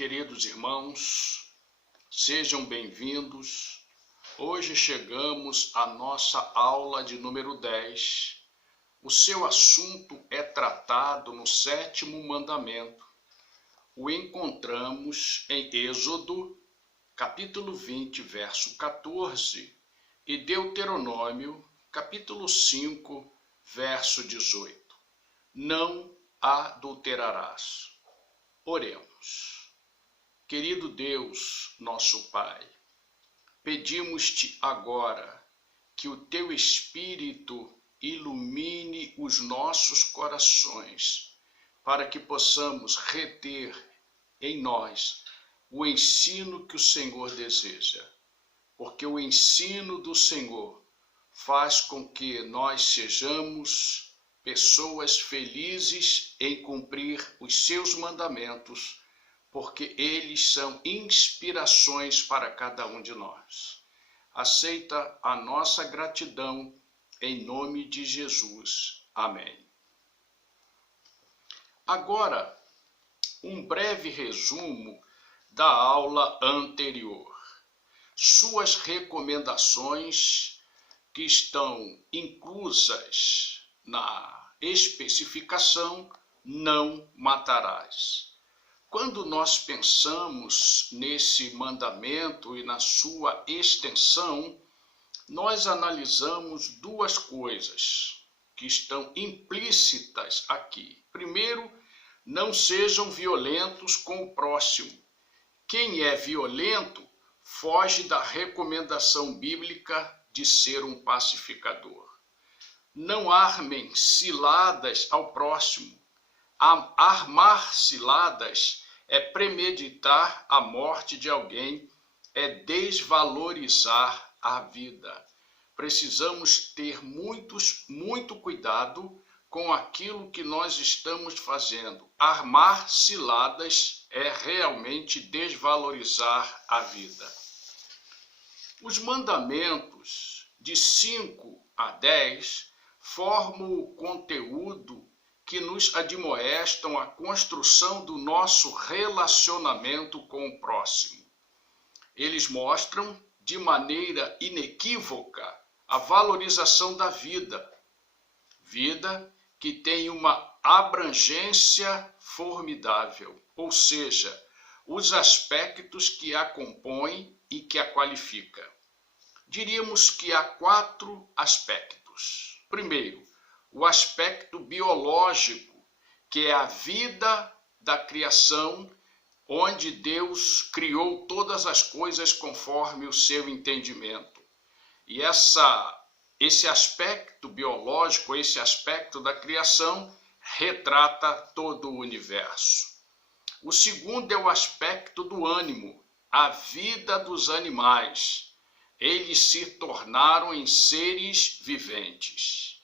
queridos irmãos, sejam bem-vindos. Hoje chegamos à nossa aula de número 10. O seu assunto é tratado no 7º mandamento. O encontramos em Êxodo, capítulo 20, verso 14, e Deuteronômio, capítulo 5, verso 18. Não adulterarás. Oremos. Querido Deus, nosso Pai, pedimos-te agora que o teu Espírito ilumine os nossos corações, para que possamos reter em nós o ensino que o Senhor deseja, porque o ensino do Senhor faz com que nós sejamos pessoas felizes em cumprir os seus mandamentos, porque eles são inspirações para cada um de nós. Aceita a nossa gratidão em nome de Jesus. Amém. Agora, um breve resumo da aula anterior. Suas recomendações que estão inclusas na especificação não matarás. Quando nós pensamos nesse mandamento e na sua extensão, nós analisamos duas coisas que estão implícitas aqui. Primeiro, não sejam violentos com o próximo. Quem é violento foge da recomendação bíblica de ser um pacificador. Não armem ciladas ao próximo. Armar ciladas é premeditar a morte de alguém, é desvalorizar a vida. Precisamos ter muito cuidado com aquilo que nós estamos fazendo. Armar ciladas é realmente desvalorizar a vida. Os mandamentos de 5 a 10 formam o conteúdo que nos admoestam a construção do nosso relacionamento com o próximo. Eles mostram de maneira inequívoca a valorização da vida que tem uma abrangência formidável, ou seja, os aspectos que a compõem e que a qualificam. Diríamos que há 4 aspectos. Primeiro, o aspecto biológico, que é a vida da criação, onde Deus criou todas as coisas conforme o seu entendimento. E esse aspecto biológico, esse aspecto da criação, retrata todo o universo. O segundo é o aspecto do ânimo, a vida dos animais. Eles se tornaram em seres viventes.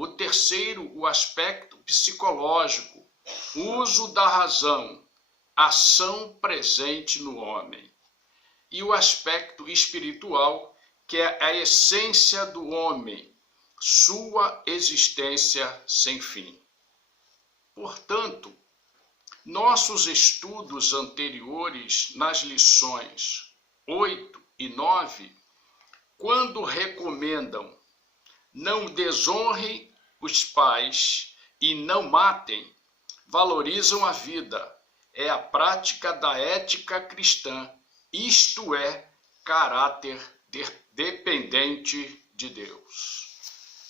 O terceiro, o aspecto psicológico, uso da razão, ação presente no homem. E o aspecto espiritual, que é a essência do homem, sua existência sem fim. Portanto, nossos estudos anteriores nas lições 8 e 9, quando recomendam não desonre os pais e não matem, valorizam a vida. É a prática da ética cristã, isto é, caráter dependente de Deus.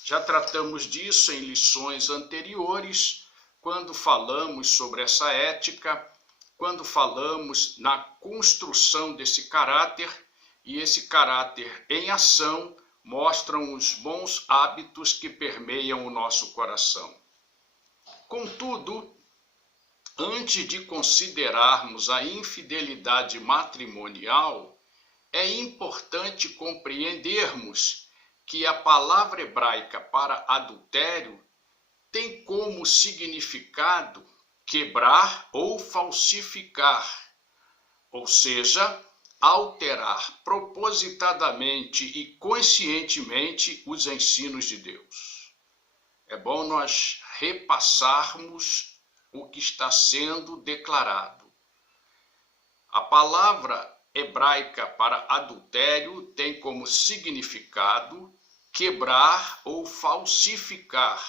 Já tratamos disso em lições anteriores, quando falamos sobre essa ética, quando falamos na construção desse caráter, e esse caráter em ação mostram os bons hábitos que permeiam o nosso coração. Contudo, antes de considerarmos a infidelidade matrimonial, é importante compreendermos que a palavra hebraica para adultério tem como significado quebrar ou falsificar, ou seja, alterar propositadamente e conscientemente os ensinos de Deus. É bom nós repassarmos o que está sendo declarado. A palavra hebraica para adultério tem como significado quebrar ou falsificar,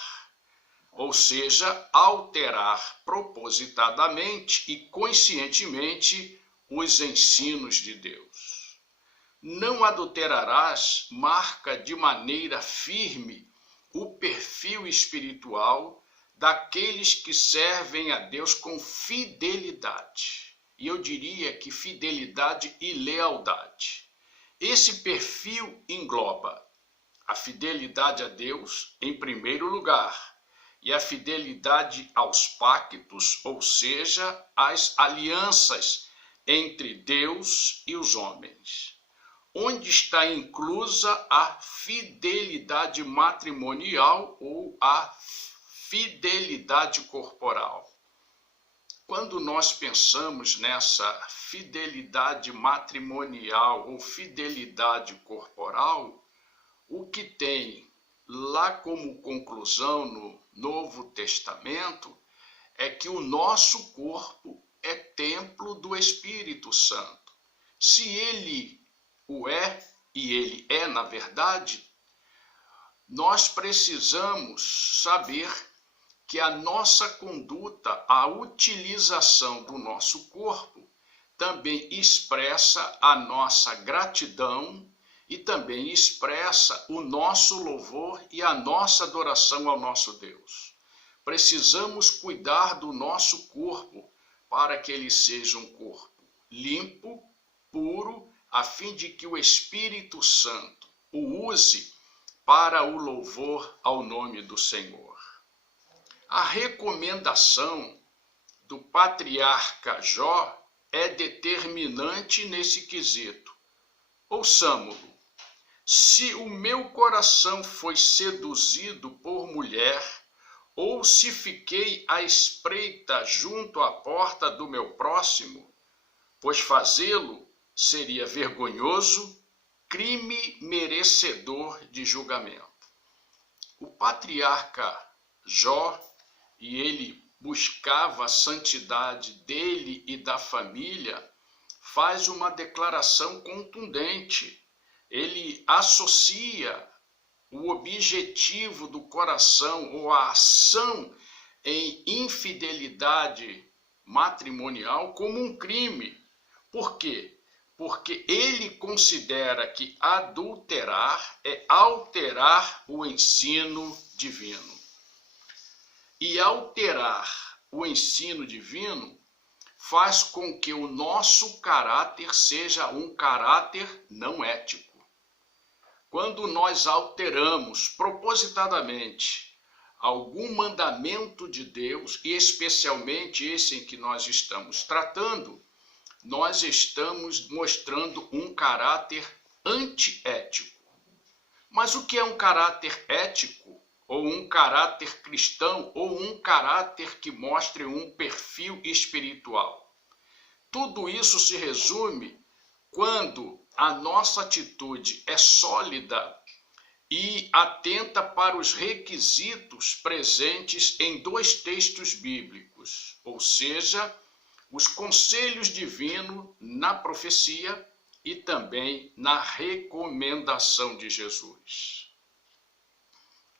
ou seja, alterar propositadamente e conscientemente os ensinos de Deus. Não adulterarás marca de maneira firme o perfil espiritual daqueles que servem a Deus com fidelidade. E eu diria que fidelidade e lealdade. Esse perfil engloba a fidelidade a Deus, em primeiro lugar, e a fidelidade aos pactos, ou seja, as alianças entre Deus e os homens, onde está inclusa a fidelidade matrimonial ou a fidelidade corporal. Quando nós pensamos nessa fidelidade matrimonial ou fidelidade corporal, o que tem lá como conclusão no Novo Testamento é que o nosso corpo é templo do Espírito Santo. Se ele o é, e ele é na verdade, nós precisamos saber que a nossa conduta, a utilização do nosso corpo, também expressa a nossa gratidão e também expressa o nosso louvor e a nossa adoração ao nosso Deus. Precisamos cuidar do nosso corpo para que ele seja um corpo limpo, puro, a fim de que o Espírito Santo o use para o louvor ao nome do Senhor. A recomendação do patriarca Jó é determinante nesse quesito. Ouçamo-lo. Se o meu coração foi seduzido por mulher, ou se fiquei à espreita junto à porta do meu próximo, pois fazê-lo seria vergonhoso, crime merecedor de julgamento. O patriarca Jó, e ele buscava a santidade dele e da família, faz uma declaração contundente. Ele associa o objetivo do coração ou a ação em infidelidade matrimonial como um crime. Por quê? Porque ele considera que adulterar é alterar o ensino divino. E alterar o ensino divino faz com que o nosso caráter seja um caráter não ético. Quando nós alteramos propositadamente algum mandamento de Deus, e especialmente esse em que nós estamos tratando, nós estamos mostrando um caráter antiético. Mas o que é um caráter ético? Ou um caráter cristão? Ou um caráter que mostre um perfil espiritual? Tudo isso se resume quando a nossa atitude é sólida e atenta para os requisitos presentes em dois textos bíblicos, ou seja, os conselhos divinos na profecia e também na recomendação de Jesus.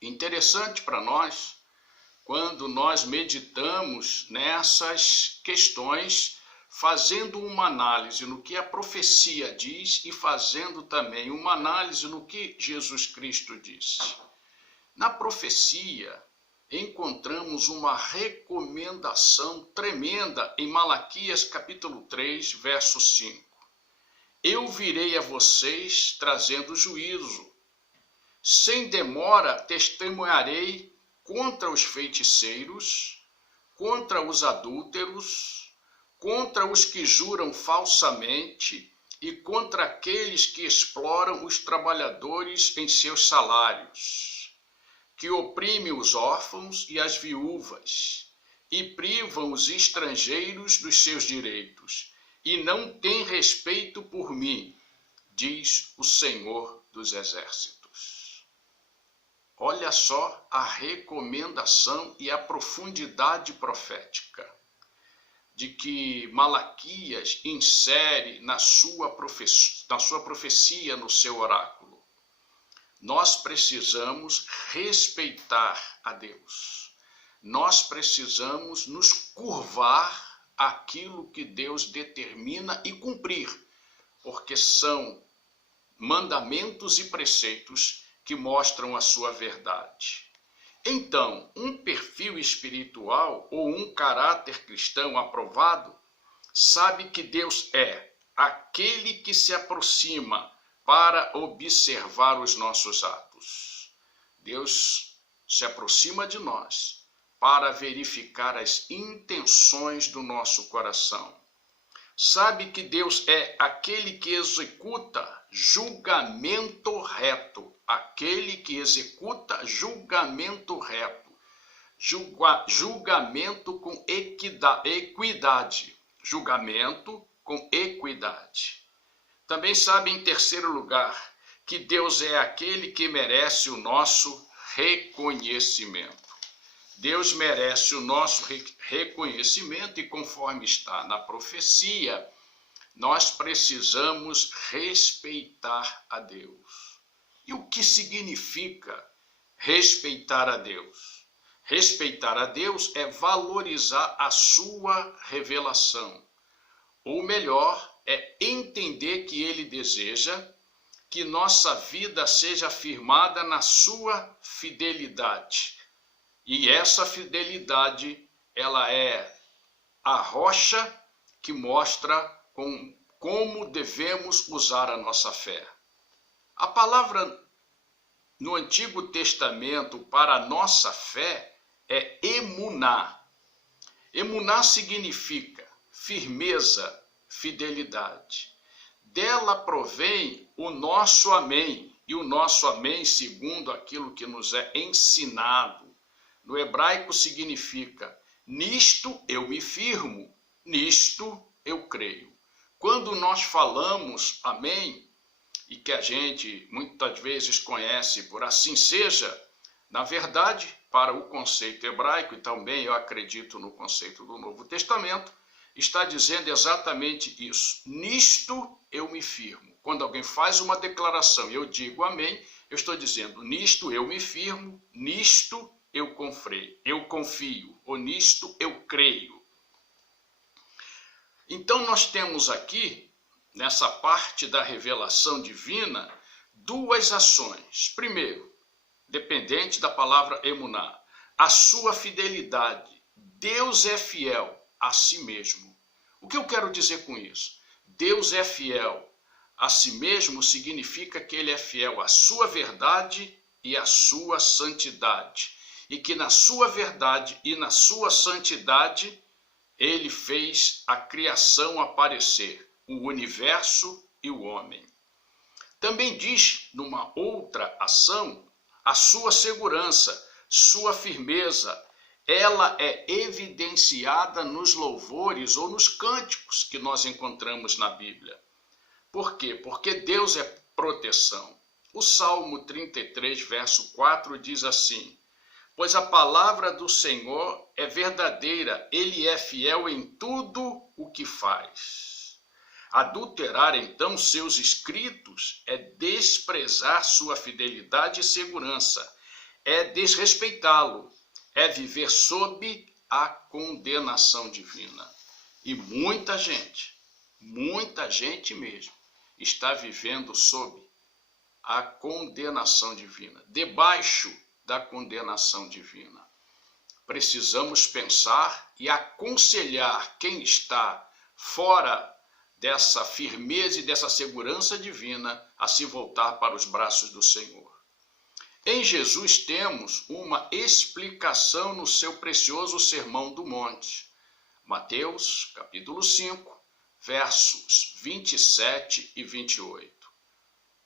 Interessante para nós, quando nós meditamos nessas questões, fazendo uma análise no que a profecia diz e fazendo também uma análise no que Jesus Cristo diz. Na profecia, encontramos uma recomendação tremenda em Malaquias capítulo 3, verso 5. Eu virei a vocês trazendo juízo. Sem demora testemunharei contra os feiticeiros, contra os adúlteros, contra os que juram falsamente e contra aqueles que exploram os trabalhadores em seus salários, que oprimem os órfãos e as viúvas, e privam os estrangeiros dos seus direitos, e não têm respeito por mim, diz o Senhor dos Exércitos. Olha só a recomendação e a profundidade profética. de que Malaquias insere na sua profecia, no seu oráculo. Nós precisamos respeitar a Deus. Nós precisamos nos curvar àquilo que Deus determina e cumprir, porque são mandamentos e preceitos que mostram a sua verdade. Então, um perfil espiritual ou um caráter cristão aprovado sabe que Deus é aquele que se aproxima para observar os nossos atos. Deus se aproxima de nós para verificar as intenções do nosso coração. Sabe que Deus é aquele que executa julgamento reto. Aquele que executa julgamento reto. Julgamento com equidade. Julgamento com equidade. Também sabe, em terceiro lugar, que Deus é aquele que merece o nosso reconhecimento. Deus merece o nosso reconhecimento e, conforme está na profecia, nós precisamos respeitar a Deus. E o que significa respeitar a Deus? Respeitar a Deus é valorizar a sua revelação. Ou melhor, é entender que Ele deseja que nossa vida seja firmada na sua fidelidade. E essa fidelidade, ela é a rocha que mostra como devemos usar a nossa fé. A palavra no Antigo Testamento para a nossa fé é emuná. Emuná significa firmeza, fidelidade. Dela provém o nosso amém, e o nosso amém, segundo aquilo que nos é ensinado, no hebraico significa: nisto eu me firmo, nisto eu creio. Quando nós falamos amém, e que a gente muitas vezes conhece por assim seja, na verdade, para o conceito hebraico, e também eu acredito no conceito do Novo Testamento, está dizendo exatamente isso. Nisto eu me firmo. Quando alguém faz uma declaração e eu digo amém, eu estou dizendo: nisto eu me firmo, nisto eu confio, ou nisto eu creio. Então nós temos aqui, nessa parte da revelação divina, duas ações. Primeiro, dependente da palavra emuná, a sua fidelidade. Deus é fiel a si mesmo. O que eu quero dizer com isso? Deus é fiel a si mesmo significa que Ele é fiel à sua verdade e à sua santidade. E que na sua verdade e na sua santidade, Ele fez a criação aparecer, o universo e o homem. Também diz, numa outra ação, a sua segurança, sua firmeza, ela é evidenciada nos louvores ou nos cânticos que nós encontramos na Bíblia. Por quê? Porque Deus é proteção. O Salmo 33, verso 4 diz assim: pois a palavra do Senhor é verdadeira, Ele é fiel em tudo o que faz. Adulterar, então, seus escritos é desprezar sua fidelidade e segurança, é desrespeitá-lo, é viver sob a condenação divina. E muita gente mesmo, está vivendo sob a condenação divina, debaixo da condenação divina. Precisamos pensar e aconselhar quem está fora dessa firmeza e dessa segurança divina a se voltar para os braços do Senhor. Em Jesus temos uma explicação no seu precioso Sermão do Monte. Mateus, capítulo 5, versos 27 e 28.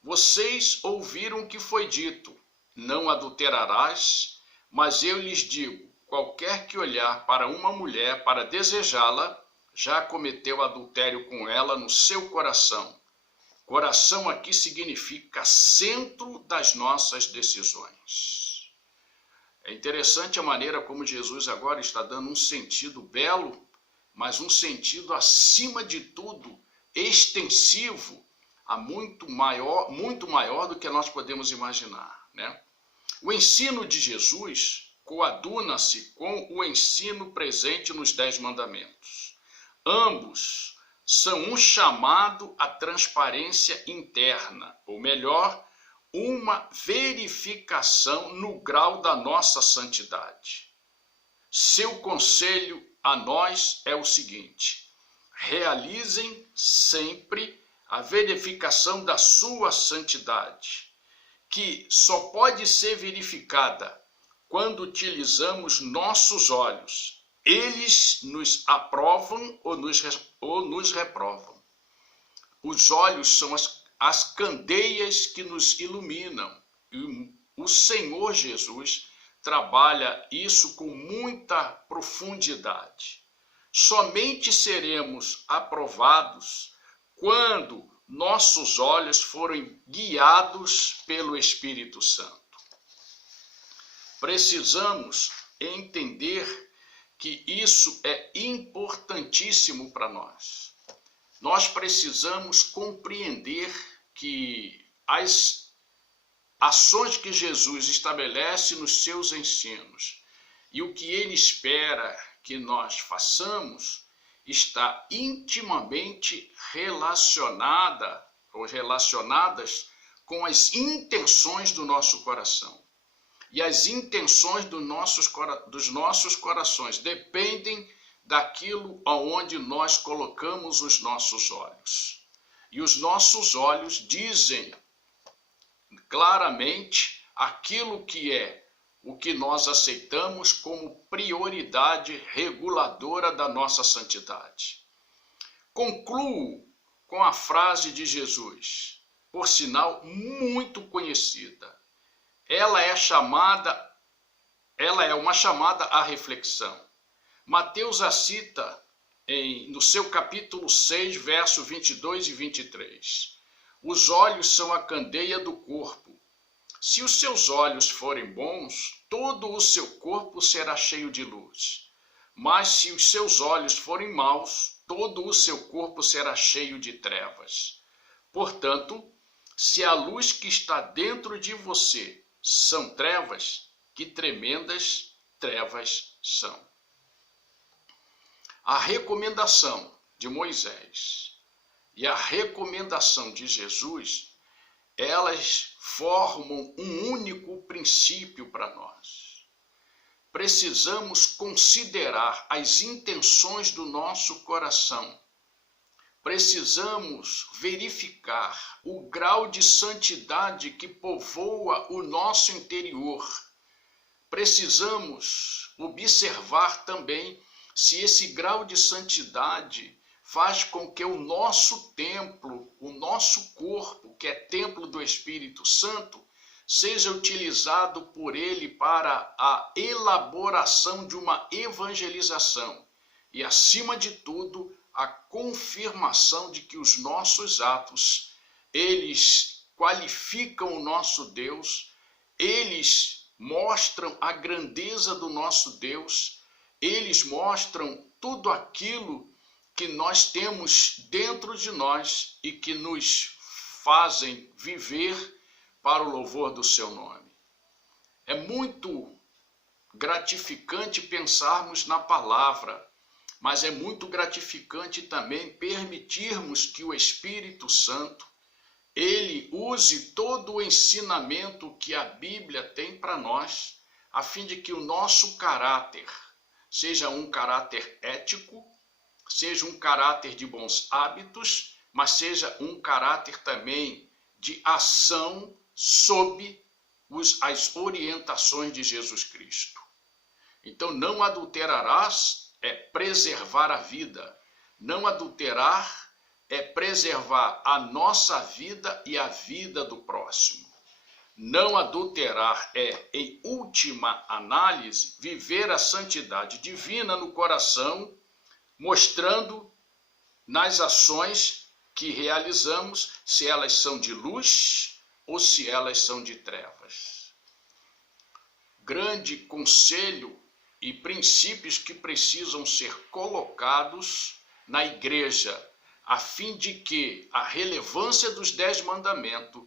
Vocês ouviram o que foi dito: não adulterarás, mas eu lhes digo, qualquer que olhar para uma mulher para desejá-la, já cometeu adultério com ela no seu coração. Coração aqui significa centro das nossas decisões. É interessante a maneira como Jesus agora está dando um sentido belo mas um sentido, acima de tudo, extensivo, muito maior do que nós podemos imaginar, né? O ensino de Jesus coaduna-se com o ensino presente nos 10 mandamentos. Ambos são um chamado à transparência interna, ou melhor, uma verificação no grau da nossa santidade. Seu conselho a nós é o seguinte: realizem sempre a verificação da sua santidade, que só pode ser verificada quando utilizamos nossos olhos. Eles nos aprovam ou nos reprovam. Os olhos são as candeias que nos iluminam. E o Senhor Jesus trabalha isso com muita profundidade. Somente seremos aprovados quando nossos olhos forem guiados pelo Espírito Santo. Precisamos entender que isso é importantíssimo para nós. Nós precisamos compreender que as ações que Jesus estabelece nos seus ensinos e o que ele espera que nós façamos está intimamente relacionadas com as intenções do nosso coração. E as intenções dos nossos corações dependem daquilo aonde nós colocamos os nossos olhos. E os nossos olhos dizem claramente aquilo que é o que nós aceitamos como prioridade reguladora da nossa santidade. Concluo com a frase de Jesus, por sinal muito conhecida. Ela é uma chamada à reflexão. Mateus a cita no seu capítulo 6, verso 22 e 23. Os olhos são a candeia do corpo. Se os seus olhos forem bons, todo o seu corpo será cheio de luz. Mas se os seus olhos forem maus, todo o seu corpo será cheio de trevas. Portanto, se a luz que está dentro de você são trevas, que tremendas trevas são. A recomendação de Moisés e a recomendação de Jesus, elas formam um único princípio para nós. Precisamos considerar as intenções do nosso coração. Precisamos verificar o grau de santidade que povoa o nosso interior. Precisamos observar também se esse grau de santidade faz com que o nosso templo, o nosso corpo, que é templo do Espírito Santo, seja utilizado por ele para a elaboração de uma evangelização e, acima de tudo, a confirmação de que os nossos atos, eles qualificam o nosso Deus, eles mostram a grandeza do nosso Deus, eles mostram tudo aquilo que nós temos dentro de nós e que nos fazem viver para o louvor do seu nome. É muito gratificante pensarmos na palavra, mas é muito gratificante também permitirmos que o Espírito Santo, ele use todo o ensinamento que a Bíblia tem para nós, a fim de que o nosso caráter seja um caráter ético, seja um caráter de bons hábitos, mas seja um caráter também de ação sob as orientações de Jesus Cristo. Então, não adulterarás é preservar a vida. Não adulterar é preservar a nossa vida e a vida do próximo. Não adulterar é, em última análise, viver a santidade divina no coração, mostrando nas ações que realizamos se elas são de luz ou se elas são de trevas. Grande conselho e princípios que precisam ser colocados na igreja, a fim de que a relevância dos 10 mandamentos,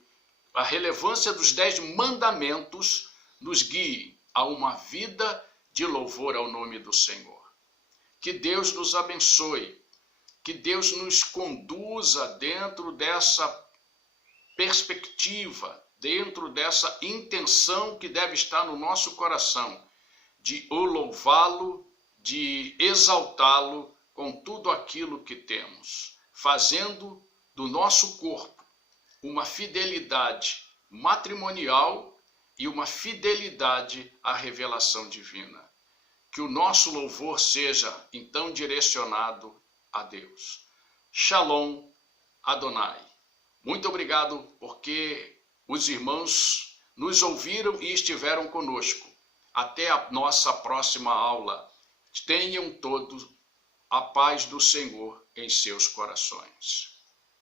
a relevância dos 10 mandamentos nos guie a uma vida de louvor ao nome do Senhor. Que Deus nos abençoe, que Deus nos conduza dentro dessa perspectiva, dentro dessa intenção que deve estar no nosso coração, de o louvá-lo, de exaltá-lo com tudo aquilo que temos, fazendo do nosso corpo uma fidelidade matrimonial e uma fidelidade à revelação divina. Que o nosso louvor seja, então, direcionado a Deus. Shalom Adonai. Muito obrigado porque os irmãos nos ouviram e estiveram conosco. Até a nossa próxima aula. Tenham todos a paz do Senhor em seus corações.